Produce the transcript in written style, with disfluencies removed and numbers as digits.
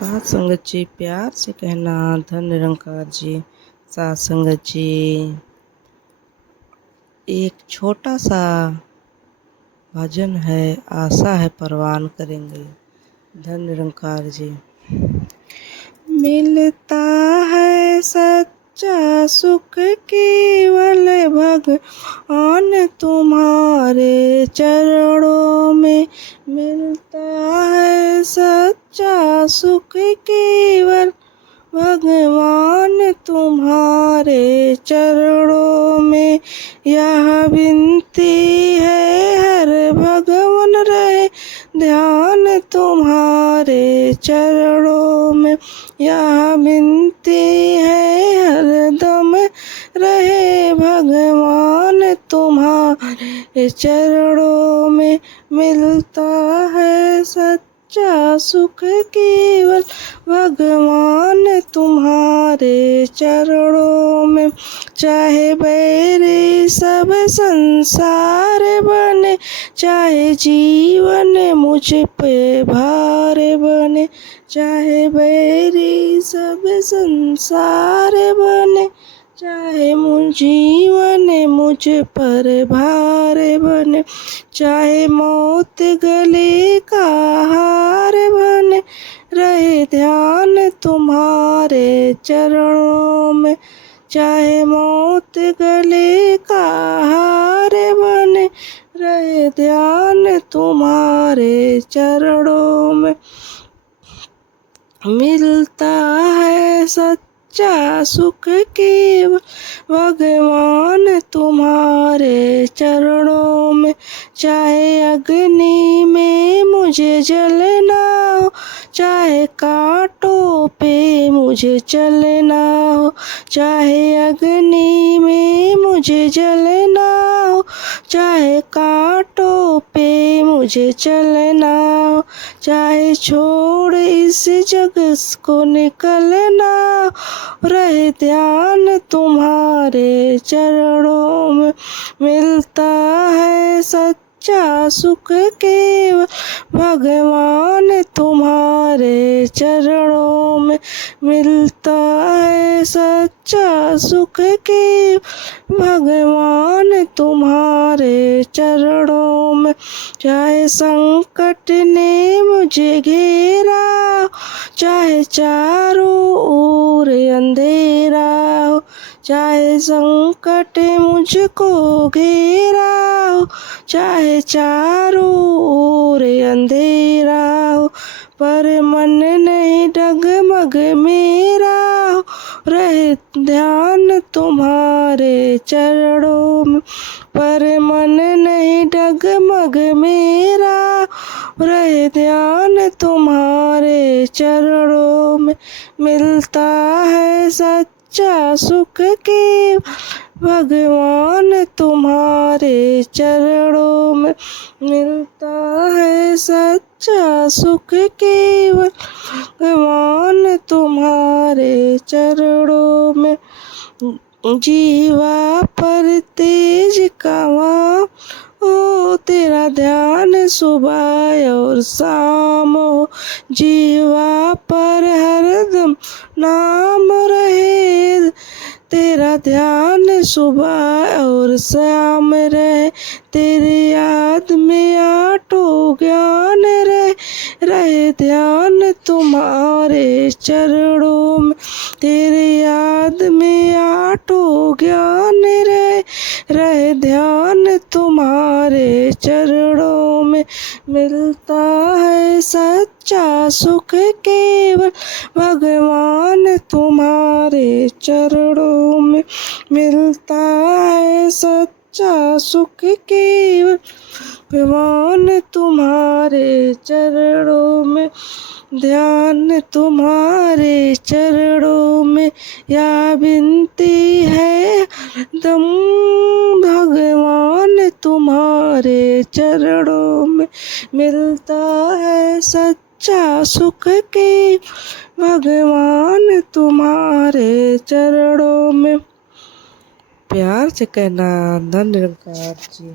साथ संगत जी, प्यार से कहना धन निरंकार जी। साथ संगत जी, एक छोटा सा भजन है, आशा है परवान करेंगे। धन निरंकार जी। मिलता है सच्चा सुख केवल भगवान तुम्हारे चरणों में। मिलता है सच्चा सुख केवल भगवान तुम्हारे चरणों में। यह विनती है हर भगवन रहे ध्यान तुम्हारे चरणों में। यह विनती है हर दम रहे भगवान तुम्हारे चरणों में। मिलता है सच्चा सुख केवल भगवान तुम्हारे चरणों में। चाहे बैरी सब संसार बने, चाहे जीवन मुझ पे भार बने। चाहे बैरी सब संसार बने, चाहे जीवन मुझ पर भार बने। चाहे मौत गले का हार बने, रहे ध्यान तुम्हारे चरणों में। चाहे मौत गले का हार बने, रहे ध्यान तुम्हारे चरणों में। मिलता है सच्चा सुख केवल भगवान तुम्हारे चरणों में। चाहे अग्नि में मुझे जलना हो, चाहे कांटों पे मुझे चलना हो। चाहे अग्नि में मुझे जलना हो, चाहे कांटों पे मुझे चलना हो। चाहे छोड़ इस जग को निकलना हो, रहे ध्यान तुम्हारे चरणों में। मिलता है सच्चा सुख केवल भगवान तुम्हारे चरणों में। मिलता है सच्चा सुख केवल भगवान तुम्हारे चरणों में। चाहे संकट ने मुझे घेरा हो, चाहे चारों ओर अंधेरा हो। चाहे संकट मुझको घेरा हो, चाहे चारों ओर अंधेरा हो। पर मन नहीं डगमग मेरा हो, रहे ध्यान तुम्हारे चरणों में। पर मन नहीं डगमग मेरा, रहे ध्यान तुम्हारे चरणों में। मिलता है सच्चा सुख केवल भगवान तुम्हारे चरणों में। मिलता है सच्चा सुख केवल भगवान तुम्हारे चरणों में। जीवा पर तेज कमां हो, तेरा ध्यान सुबह और शाम हो। जीवा पर हरदम नाम रहे, तेरा ध्यान सुबह और शाम रहे। तेरी याद में आठो ज्ञान रहे ध्यान तुम्हारे चरणों में। तेरी याद में आठो ज्ञान रहे ध्यान तुम्हारे चरणों में। मिलता है सच्चा सुख केवल भगवान तुम्हारे चरणों में। मिलता है सच्चा सुख केवल भगवान तुम्हारे चरणों में। ध्यान तुम्हारे चरणों में, या विनती है दम भगवान तुम्हारे चरणों में। मिलता है सच्चा सुख के भगवान तुम्हारे चरणों में। प्यार से कहना धन निरंकार जी।